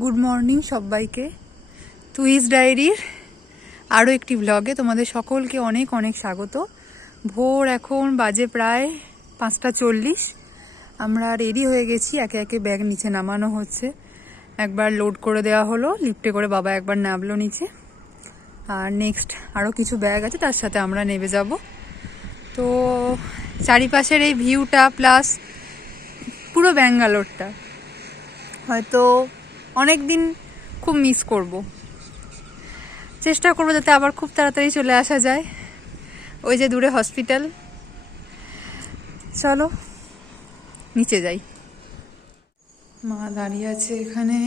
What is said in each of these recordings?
Good morning সবাইকে। টুইস ডায়েরির আরও একটি ব্লগে তোমাদের সকলকে অনেক অনেক স্বাগত। ভোর এখন বাজে প্রায় পাঁচটা চল্লিশ। আমরা রেডি হয়ে গেছি, একে একে ব্যাগ নিচে নামানো হচ্ছে। একবার লোড করে দেওয়া হলো লিফটে করে বাবা একবার নামলো নিচে। আর নেক্সট আরও কিছু ব্যাগ আছে, তার সাথে আমরা নেমে যাব। তো চারিপাশের এই ভিউটা প্লাস পুরো ব্যাঙ্গালোরটা। হয়তো অনেক দিন খুব মিস করব। চেষ্টা করব যাতে আবার খুব তাড়াতাড়ি চলে আসা যায়। ওই যে দূরে হসপিটাল চলো নিচে যাই। মা দাঁড়িয়ে আছে এখানে।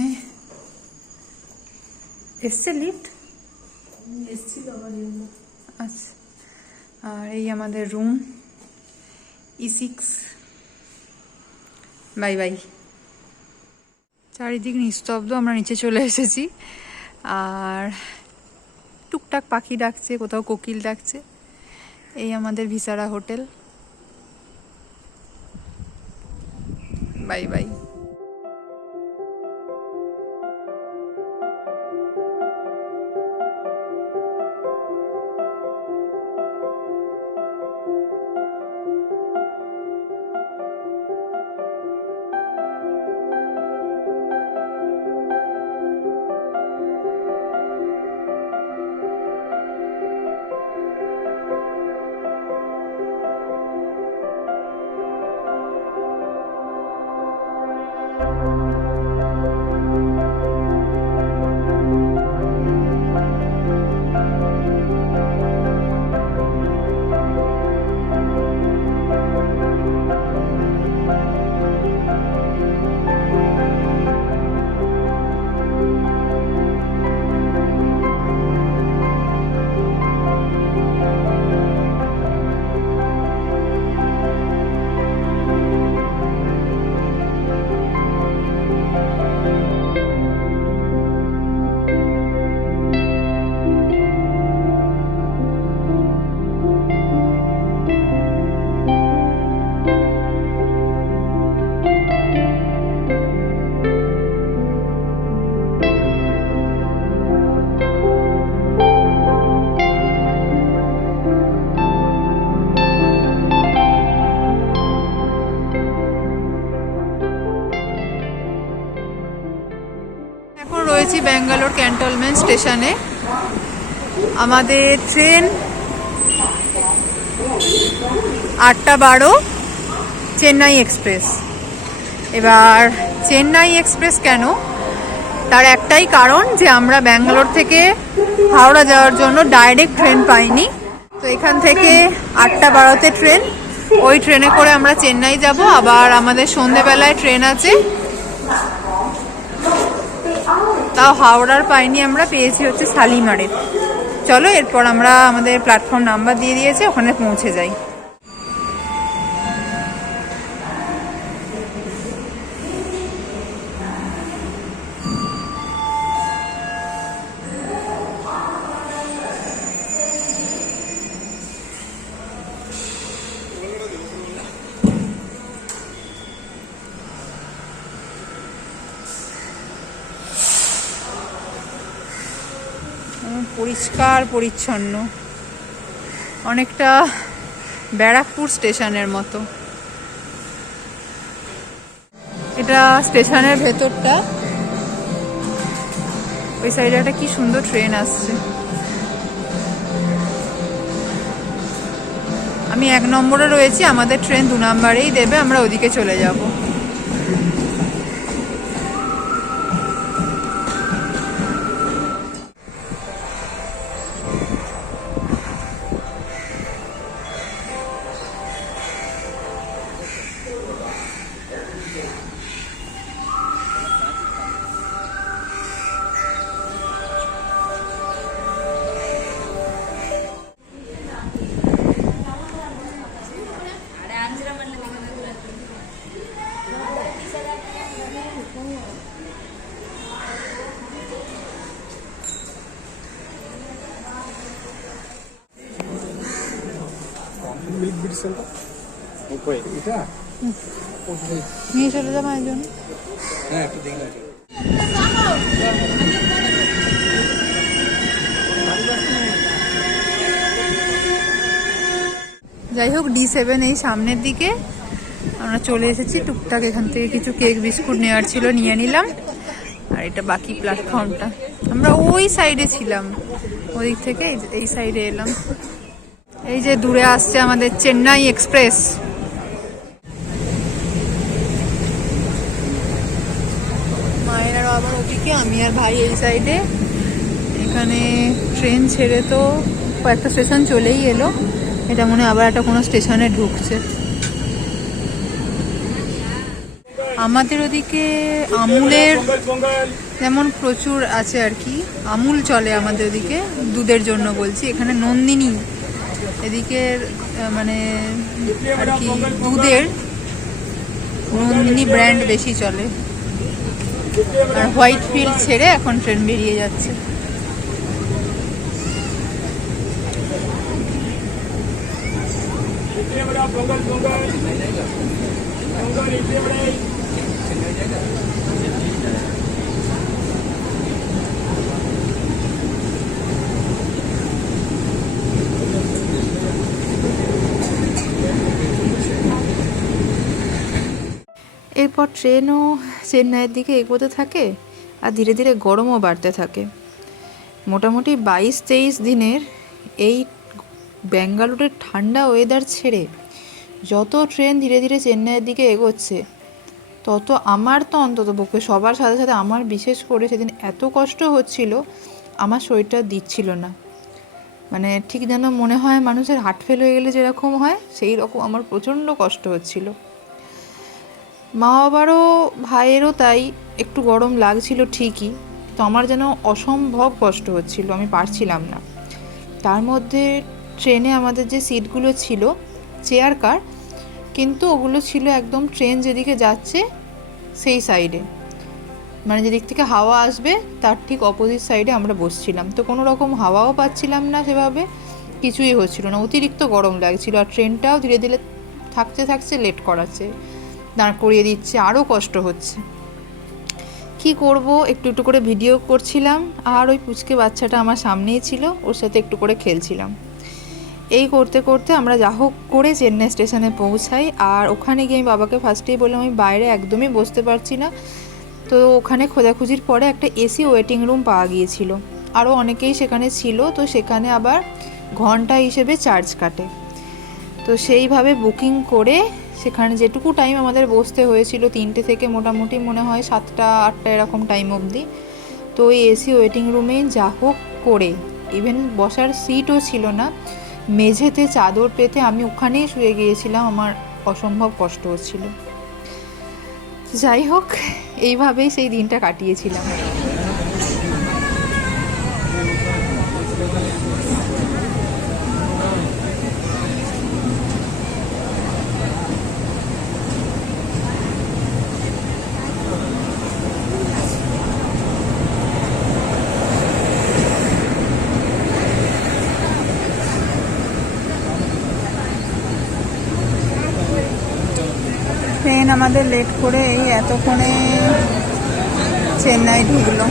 এসছে লিফট আচ্ছা। আর এই আমাদের room E six by by. চারিদিক নিস্তব্ধ, আমরা নিচে চলে এসেছি। আর টুকটাক পাখি ডাকছে, কোথাও কোকিল ডাকছে। এই আমাদের ভিসারা হোটেল। Bye by. এখন রয়েছি ব্যাঙ্গালোর ক্যান্টনমেন্ট স্টেশনে। আমাদের ট্রেন আটটা বারো, চেন্নাই এক্সপ্রেস। এবার চেন্নাই এক্সপ্রেস কেন? তার একটাই কারণ যে আমরা ব্যাঙ্গালোর থেকে হাওড়া যাওয়ার জন্য ডাইরেক্ট ট্রেন পাইনি। তো এখান থেকে আটটা বারোতে ট্রেন। ওই ট্রেনে করে আমরা চেন্নাই যাব। আবার আমাদের সন্ধেবেলায় ট্রেন আছে। তাও হাওড়ার পাইনি, আমরা পেয়েছি হচ্ছে শালিমারের। চলো, এরপর আমরা আমাদের প্ল্যাটফর্ম নাম্বার দিয়ে দিয়েছে, ওখানে পৌঁছে যাই। পরিষ্কার, পরিচ্ছন্ন। অনেকটা ব্যারাকপুর স্টেশনের মতো। এটা স্টেশনের ভেতরটা। ওই সাইডে একটা কি সুন্দর ট্রেন আসছে। আমি এক নম্বরে রয়েছি, আমাদের ট্রেন দু নম্বরেই দেবে, আমরা ওদিকে চলে যাব। মিল্ক উপরে। এটা? নিয়ে চলে যাব একজন। হ্যাঁ একটু দেখলাম যাই হোক ডি সেভেন এই সামনের দিকে। আমরা চলে এসেছি টুকটাক এখান থেকে কিছু কেক বিস্কুট নেওয়ার ছিল নিয়ে নিলাম। আর এটা বাকি প্ল্যাটফর্মটা আমরা ওই সাইডে ছিলাম। ওদিক থেকে এই সাইডে এলাম। এই যে দূরে আসছে আমাদের চেন্নাই এক্সপ্রেস। মায়ের আর বাবার ওদিকে আমি আর ভাই এই সাইডে এখানে ট্রেন ছেড়ে তো কয়েকটা স্টেশন চলেই এলো। এটা মনে আবার একটা কোনো স্টেশনে ঢুকছে। আমাদের ওদিকে আমুলের যেমন প্রচুর আছে আর কি। আমুল চলে আমাদের ওদিকে, দুধের জন্য বলছি। এখানে নন্দিনী এদিকের মানে আর কি, দুধের নন্দিনী ব্র্যান্ড বেশি চলে। আর হোয়াইট ফিল্ড ছেড়ে এখন ট্রেন বেরিয়ে যাচ্ছে। এরপর ট্রেনও চেন্নাইয়ের দিকে এগোতে থাকে আর ধীরে ধীরে গরমও বাড়তে থাকে। মোটামুটি বাইশ তেইশ দিনের এই ব্যাঙ্গালোরের ঠান্ডা ওয়েদার ছেড়ে যত ট্রেন ধীরে ধীরে চেন্নাইয়ের দিকে এগোচ্ছে, তত আমার তো অন্তত পক্ষে সবার সাথে সাথে আমার বিশেষ করে সেদিন এত কষ্ট হচ্ছিল, আমার শরীরটা দিচ্ছিল না। মানে ঠিক যেন মনে হয় মানুষের হার্ট ফেল হয়ে গেলে যেরকম হয়, সেই রকম আমার প্রচণ্ড কষ্ট হচ্ছিল। মা বাবারও, ভাইয়েরও তাই একটু গরম লাগছিল ঠিকই তো আমার যেন অসম্ভব কষ্ট হচ্ছিল, আমি পারছিলাম না। তার মধ্যে ট্রেনে আমাদের যে সিটগুলো ছিল, চেয়ার কার, কিন্তু ওগুলো ছিল একদম ট্রেন যেদিকে যাচ্ছে সেই সাইডে। মানে যেদিক থেকে হাওয়া আসবে, তার ঠিক অপোজিট সাইডে আমরা বসছিলাম। তো কোনো রকম হাওয়াও পাচ্ছিলাম না সেভাবে, কিছুই হচ্ছিল না। অতিরিক্ত গরম লাগছিল, আর ট্রেনটাও ধীরে ধীরে থাকতে থাকছে লেট করাচ্ছে। দাঁড় করিয়ে দিচ্ছে আরও কষ্ট হচ্ছে। কি করব? একটু একটু করে ভিডিও করছিলাম, আর ওই পুচকে বাচ্চাটা আমার সামনেই ছিল, ওর সাথে একটু করে খেলছিলাম। এই করতে করতে আমরা যা হোক করে চেন্নাই স্টেশনে পৌঁছাই, আর ওখানে গিয়ে আমি বাবাকে ফার্স্টেই বললাম, আমি বাইরে একদমই বসতে পারছি না। তো ওখানে খোঁজাখুঁজির পরে একটা এসি ওয়েটিং রুম পাওয়া গিয়েছিল। আরও অনেকেই সেখানে ছিল, তো সেখানে আবার ঘণ্টা হিসেবে চার্জ কাটে। তো সেইভাবে বুকিং করে সেখানে যেটুকু টাইম আমাদের বসতে হয়েছিল, তিনটে থেকে মোটামুটি মনে হয় সাতটা, আটটা এরকম টাইম অবধি। তো ওই এসি ওয়েটিং রুমে যা হোক করে ইভেন বসার সিটও ছিল না, মেঝেতে চাদর পেতে আমি ওখানেই শুয়ে গিয়েছিলাম, আমার অসম্ভব কষ্ট হচ্ছিল। যাই হোক, এইভাবেই সেই দিনটা কাটিয়েছিলাম ট্রেন আমাদের লেট করে এই এতক্ষণে চেন্নাই ঢুকলো।